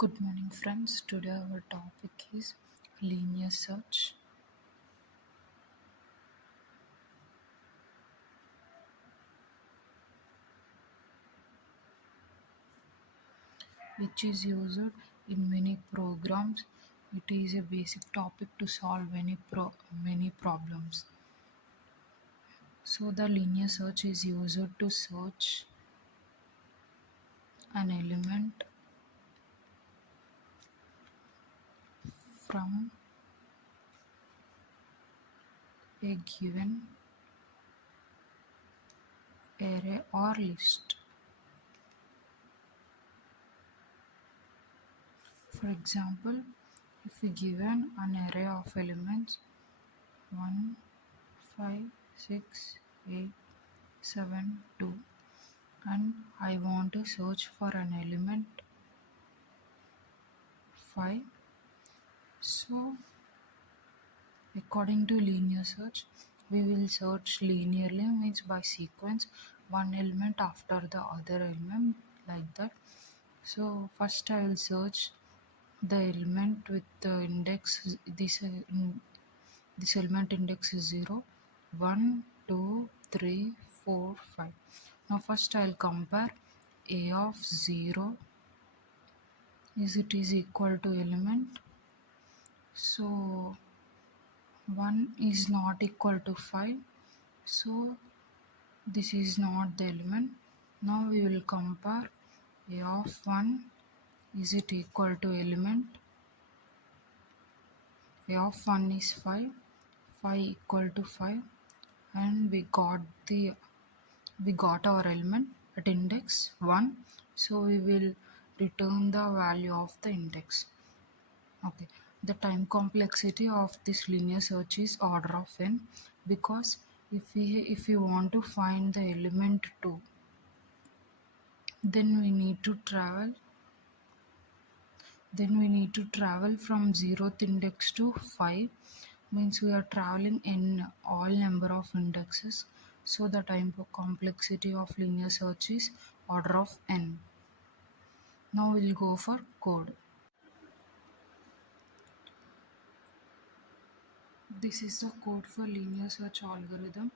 Good morning, friends. Today our topic is linear search. Which is used in many programs. It is a basic topic to solve many problems. So the linear search is used to search an element from a given array or list. For example, if we given an array of elements 1, 5, 6, 8, 7, 2, and I want to search for an element 5. So according to linear search, we will search linearly, means by sequence, one element after the other element, like that. So first I will search the element with the index, this element index is 0, 1, 2, 3, 4, 5. Now first I will compare a of 0 is equal to element. So 1 is not equal to 5, so this is not the element. Now we will compare a of 1 is it equal to element. A of 1 is 5, 5 equal to 5, and we got our element at index 1, so we will return the value of the index. Okay, the time complexity of this linear search is order of n, because if we want to find the element 2, then we need to travel from 0th index to 5, means we are traveling in all number of indexes, so the time complexity of linear search is order of n. Now we'll go for code. This is the code for linear search algorithm.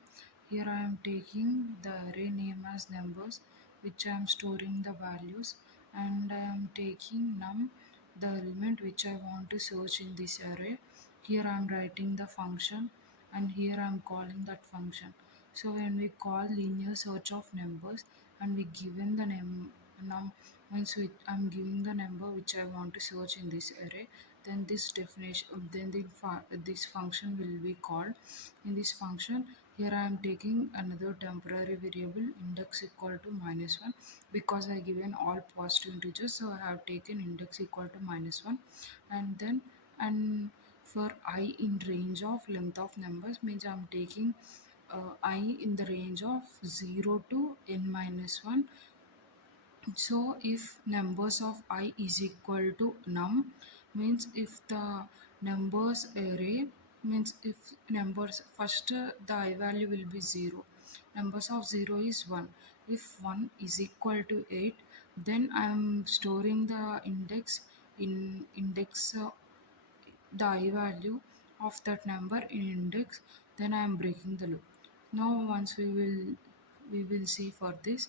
Here I am taking the array name as numbers, which I am storing the values, and I am taking num, the element which I want to search in this array. Here I am writing the function, and here I am calling that function. So when we call linear search of numbers and we given the name num, means I'm giving the number which I want to search in this array, then this function will be called. In this function, here I am taking another temporary variable index equal to -1, because I given all positive integers, so I have taken index equal to -1, and for I in range of length of numbers, means I am taking I in the range of 0 to n minus 1. So if numbers of I is equal to num, means if the numbers array, means if numbers first the I value will be 0, numbers of 0 is 1. If 1 is equal to 8, then I am storing the index in index the I value of that number in index, then I am breaking the loop. Now once we will see for this.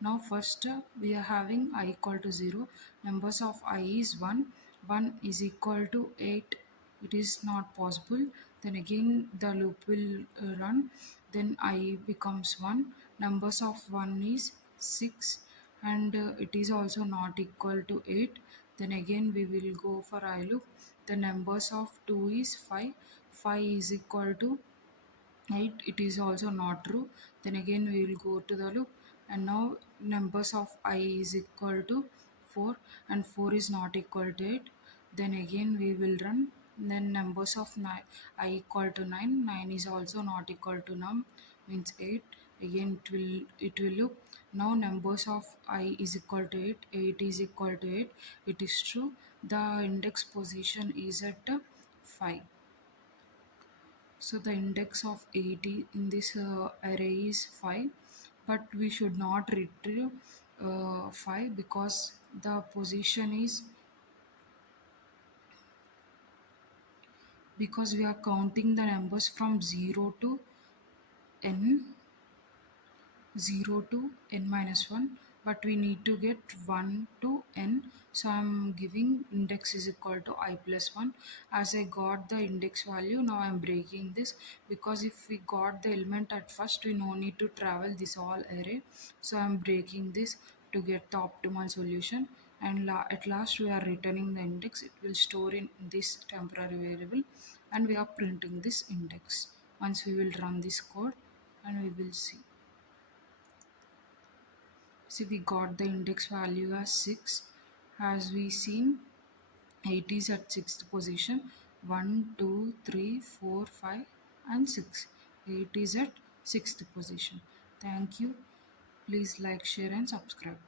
Now first we are having I equal to 0, numbers of I is 1, 1 is equal to 8, it is not possible, then again the loop will run, then I becomes 1, numbers of 1 is 6, and it is also not equal to 8, then again we will go for I loop, the numbers of 2 is 5, 5 is equal to 8, it is also not true, then again we will go to the loop, and now numbers of I is equal to 4, and 4 is not equal to 8, then again we will run, then numbers of I equal to 9, 9 is also not equal to num, means 8, again it will loop. Now numbers of I is equal to 8, 8 is equal to 8, it is true, the index position is at 5. So the index of 80 in this array is 5, but we should not retrieve 5, because the position is because we are counting the numbers from n 0 to n minus 1, but we need to get 1 to n. So I'm giving index is equal to I plus 1. As I got the index value, now I'm breaking this, because if we got the element at first, we no need to travel this all array. So I'm breaking this to get the optimal solution, and at last we are returning the index. It will store in this temporary variable, and we are printing this index. Once we will run this code, and we will see. See, we got the index value as 6. As we seen, 8 is at 6th position. 1, 2, 3, 4, 5 and 6. 8 is at 6th position. Thank you. Please like, share and subscribe.